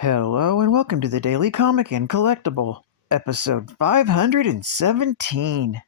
Hello and welcome to the Daily Comic and Collectible, episode 517.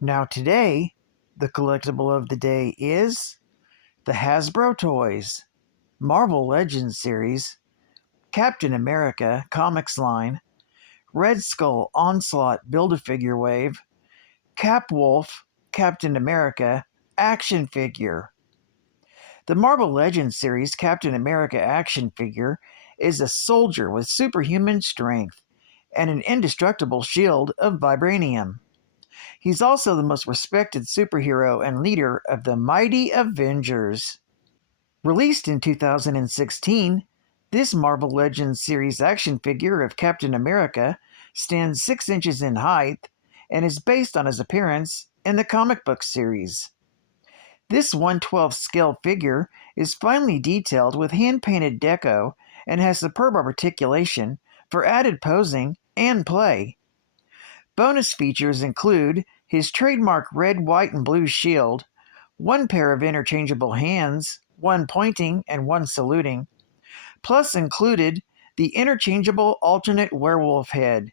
Now today, the collectible of the day is the Hasbro Toys, Marvel Legends series, Captain America Comics line, Red Skull Onslaught Build-A-Figure Wave, Capwolf Captain America Action Figure. The Marvel Legends series Captain America action figure is a soldier with superhuman strength and an indestructible shield of vibranium. He's also the most respected superhero and leader of the mighty Avengers. Released in 2016, this Marvel Legends series action figure of Captain America stands 6 inches in height and is based on his appearance in the comic book series. This 1/12 scale figure is finely detailed with hand-painted deco and has superb articulation for added posing and play. Bonus features include his trademark red, white, and blue shield, 1 pair of interchangeable hands, 1 pointing and 1 saluting, plus included the interchangeable alternate werewolf head,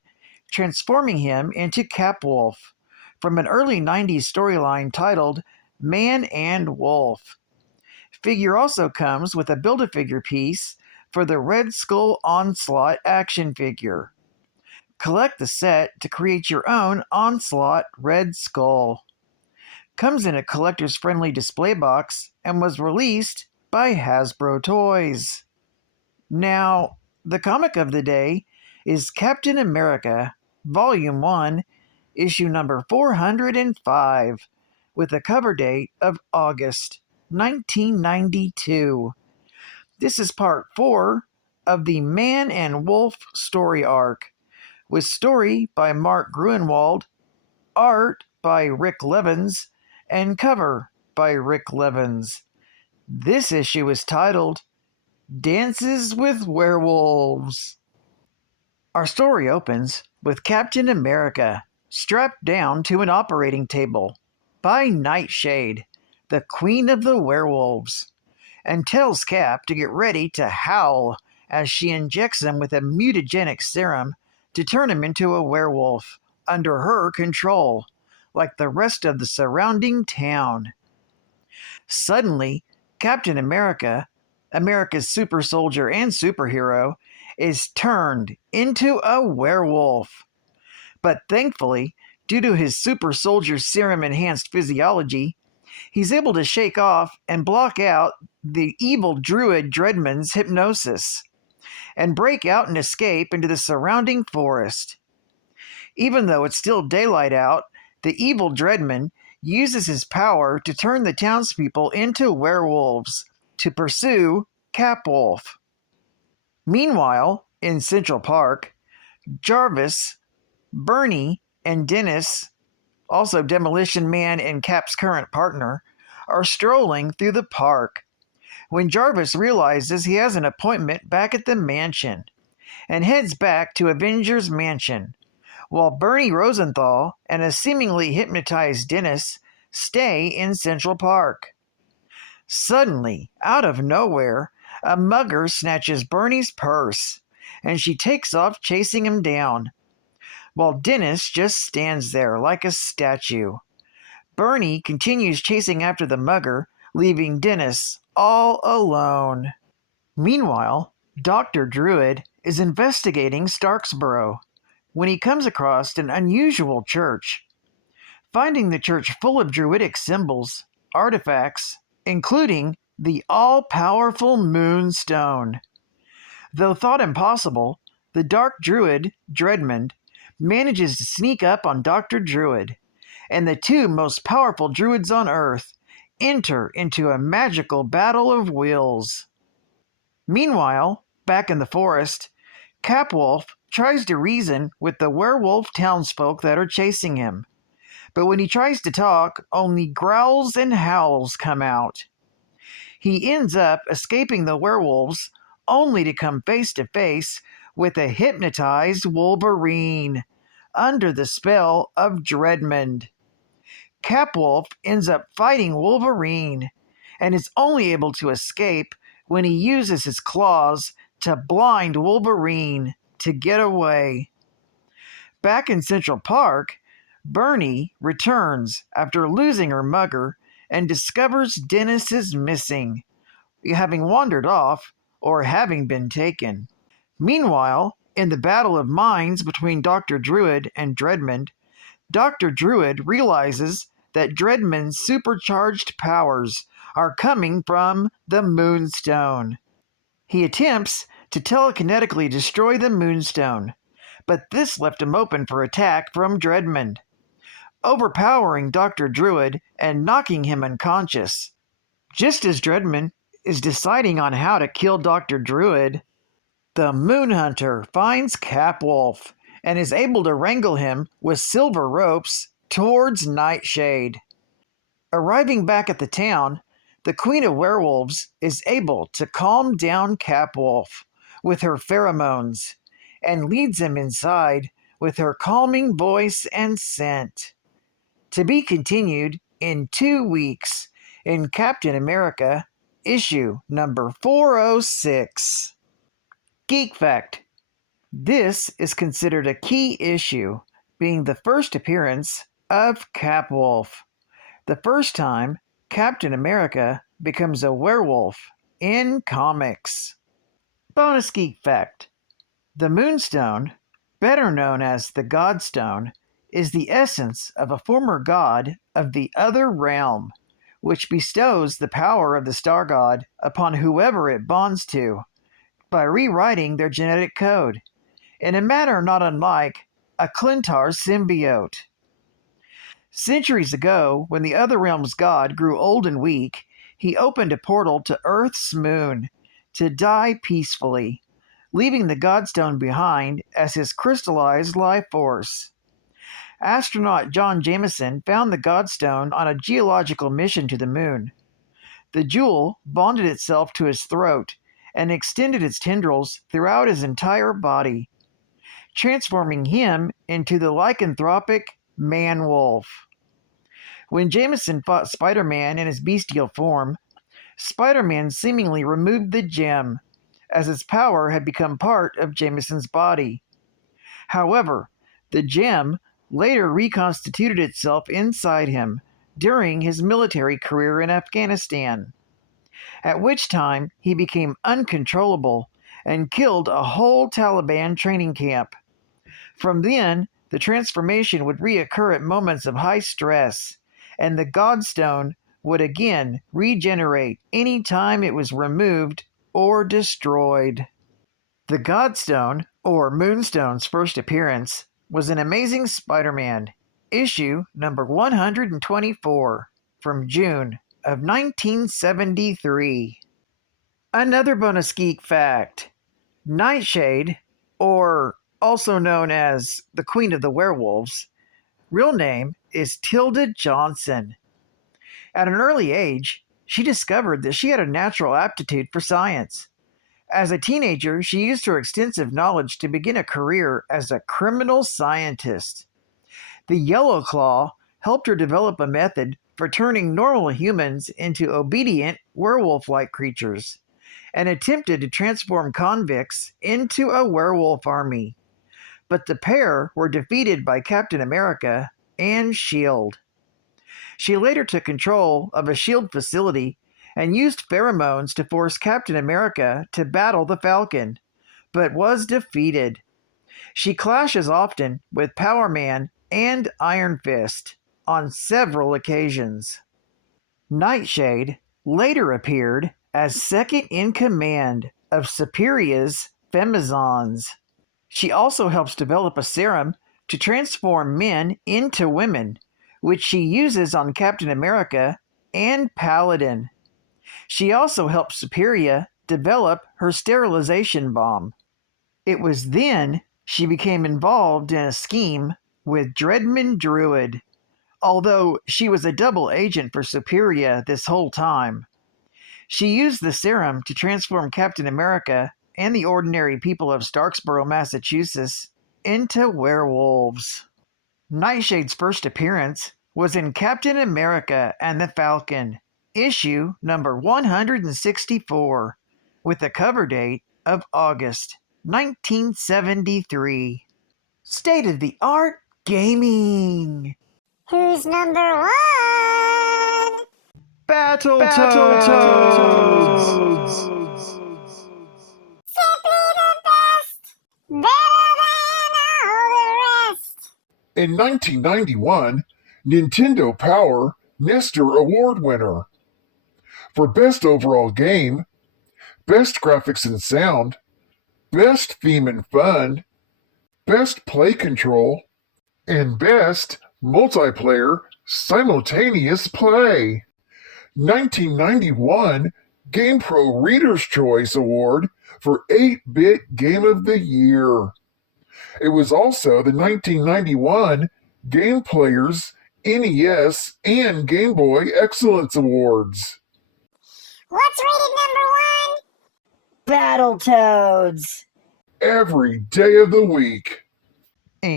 transforming him into Capwolf from an early 90s storyline titled Man and Wolf. Figure also comes with a Build-A-Figure piece for the Red Skull Onslaught action figure. Collect the set to create your own Onslaught Red Skull. Comes in a collector's friendly display box and was released by Hasbro Toys. Now, the comic of the day is Captain America, Volume 1, issue number 405. With a cover date of August 1992. This is part 4 of the Man and Wolf story arc, with story by Mark Gruenwald, art by Rick Levins, and cover by Rick Levins. This issue is titled Dances with Werewolves. Our story opens with Captain America strapped down to an operating table by Nightshade, the queen of the werewolves, and tells Cap to get ready to howl as she injects him with a mutagenic serum to turn him into a werewolf under her control, like the rest of the surrounding town. Suddenly, Captain America, America's super soldier and superhero, is turned into a werewolf. But thankfully, due to his super soldier serum enhanced physiology, he's able to shake off and block out the evil druid Dreadman's hypnosis and break out and escape into the surrounding forest. Even though it's still daylight out, the evil Dreadman uses his power to turn the townspeople into werewolves to pursue Capwolf. Meanwhile, in Central Park, Jarvis, Bernie, and Dennis, also Demolition Man and Cap's current partner, are strolling through the park when Jarvis realizes he has an appointment back at the mansion and heads back to Avengers Mansion, while Bernie Rosenthal and a seemingly hypnotized Dennis stay in Central Park. Suddenly, out of nowhere, a mugger snatches Bernie's purse, and she takes off chasing him down, while Dennis just stands there like a statue. Bernie continues chasing after the mugger, leaving Dennis all alone. Meanwhile, Dr. Druid is investigating Starksboro when he comes across an unusual church. Finding the church full of druidic symbols, artifacts, including the all-powerful Moonstone. Though thought impossible, the Dark Druid, Dreadmond, manages to sneak up on Dr. Druid, and the 2 most powerful druids on Earth enter into a magical battle of wills. Meanwhile, back in the forest, Capwolf tries to reason with the werewolf townsfolk that are chasing him, but when he tries to talk, only growls and howls come out. He ends up escaping the werewolves, only to come face to face with a hypnotized Wolverine under the spell of Dreadmond. Capwolf ends up fighting Wolverine and is only able to escape when he uses his claws to blind Wolverine to get away. Back in Central Park, Bernie returns after losing her mugger and discovers Dennis is missing, having wandered off or having been taken. Meanwhile, in the battle of minds between Dr. Druid and Dreadmond, Dr. Druid realizes that Dreadmond's supercharged powers are coming from the Moonstone. He attempts to telekinetically destroy the Moonstone, but this left him open for attack from Dreadmond, overpowering Dr. Druid and knocking him unconscious. Just as Dreadmond is deciding on how to kill Dr. Druid, the Moon Hunter finds Capwolf and is able to wrangle him with silver ropes towards Nightshade. Arriving back at the town, the Queen of Werewolves is able to calm down Capwolf with her pheromones and leads him inside with her calming voice and scent. To be continued in 2 weeks in Captain America, issue number 406. Geek Fact. This is considered a key issue, being the first appearance of Capwolf, the first time Captain America becomes a werewolf in comics. Bonus Geek Fact. The Moonstone, better known as the Godstone, is the essence of a former god of the other realm, which bestows the power of the star god upon whoever it bonds to by rewriting their genetic code, in a manner not unlike a Clintar symbiote. Centuries ago, when the other realm's god grew old and weak, he opened a portal to Earth's moon to die peacefully, leaving the Godstone behind as his crystallized life force. Astronaut John Jameson found the Godstone on a geological mission to the moon. The jewel bonded itself to his throat and extended its tendrils throughout his entire body, transforming him into the lycanthropic Man-Wolf. When Jameson fought Spider-Man in his bestial form, Spider-Man seemingly removed the gem, as its power had become part of Jameson's body. However, the gem later reconstituted itself inside him during his military career in Afghanistan, at which time he became uncontrollable and killed a whole Taliban training camp. From then, the transformation would reoccur at moments of high stress, and the Godstone would again regenerate any time it was removed or destroyed. The Godstone, or Moonstone's first appearance, was in Amazing Spider-Man, issue number 124, from June of 1973. Another bonus geek fact. Nightshade, or also known as the Queen of the Werewolves, real name is Tilda Johnson. At an early age, she discovered that she had a natural aptitude for science. As a teenager, she used her extensive knowledge to begin a career as a criminal scientist. The Yellow Claw helped her develop a method for turning normal humans into obedient, werewolf-like creatures, and attempted to transform convicts into a werewolf army. But the pair were defeated by Captain America and S.H.I.E.L.D. She later took control of a S.H.I.E.L.D. facility and used pheromones to force Captain America to battle the Falcon, but was defeated. She clashes often with Power Man and Iron Fist on several occasions. Nightshade later appeared as second in command of Superia's Femizons. She also helps develop a serum to transform men into women, which she uses on Captain America and Paladin. She also helped Superia develop her sterilization bomb. It was then she became involved in a scheme with Dreadmond Druid, although she was a double agent for Superia this whole time. She used the serum to transform Captain America and the ordinary people of Starksboro, Massachusetts, into werewolves. Nightshade's first appearance was in Captain America and the Falcon, issue number 164, with a cover date of August, 1973. State-of-the-art gaming. Who's number one? Battletoads! Simply the best, better than all the rest. In 1991, Nintendo Power Nestor Award winner. For Best Overall Game, Best Graphics and Sound, Best Theme and Fun, Best Play Control, and Best Multiplayer Simultaneous Play. 1991 GamePro Reader's Choice Award for 8-Bit Game of the Year. It was also the 1991 Game Players NES and Game Boy Excellence Awards. What's rated number one? Battletoads. Every day of the week. And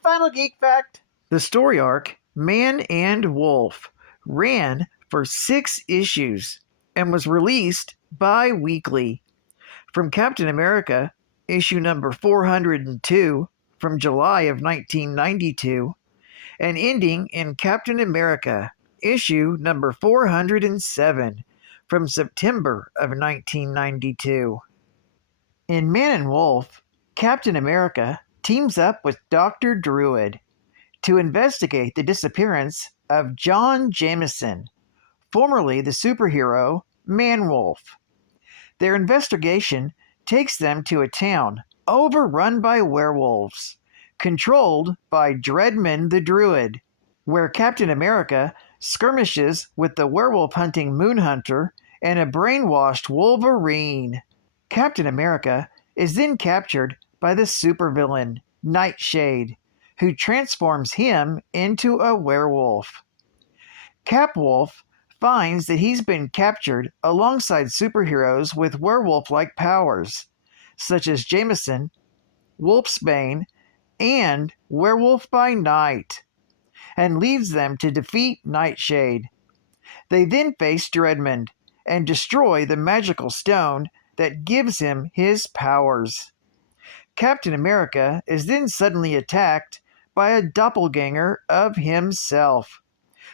final geek fact. The story arc, Man and Wolf, ran for 6 issues and was released bi-weekly. From Captain America, issue number 402 from July of 1992, and ending in Captain America, issue number 407 from September of 1992. In Man and Wolf, Captain America teams up with Dr. Druid to investigate the disappearance of John Jameson, formerly the superhero Man-Wolf. Their investigation takes them to a town overrun by werewolves, controlled by Dreadman the Druid, where Captain America skirmishes with the werewolf-hunting Moonhunter and a brainwashed Wolverine. Captain America is then captured by the supervillain Nightshade, who transforms him into a werewolf. Capwolf finds that he's been captured alongside superheroes with werewolf-like powers, such as Jameson, Wolfsbane, and Werewolf by Night, and leads them to defeat Nightshade. They then face Dreadman and destroy the magical stone that gives him his powers. Captain America is then suddenly attacked by a doppelganger of himself,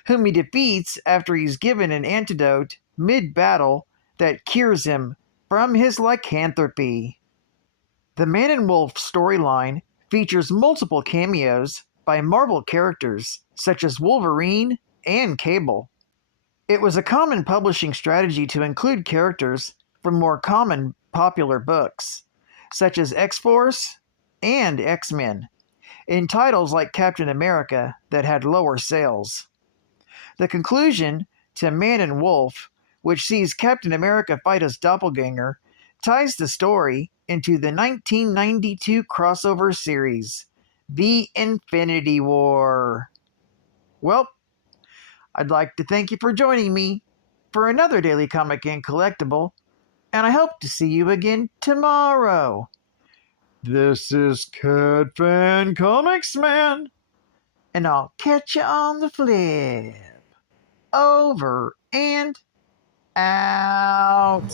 whom he defeats after he's given an antidote mid-battle that cures him from his lycanthropy. The Man and Wolf storyline features multiple cameos by Marvel characters such as Wolverine and Cable. It was a common publishing strategy to include characters from more common popular books, such as X-Force and X-Men, in titles like Captain America that had lower sales. The conclusion to Man and Wolf, which sees Captain America fight his doppelganger, ties the story into the 1992 crossover series, The Infinity War. Well, I'd like to thank you for joining me for another Daily Comic and Collectible, and I hope to see you again tomorrow. This is Cat Fan Comics Man, and I'll catch you on the flip. Over and out.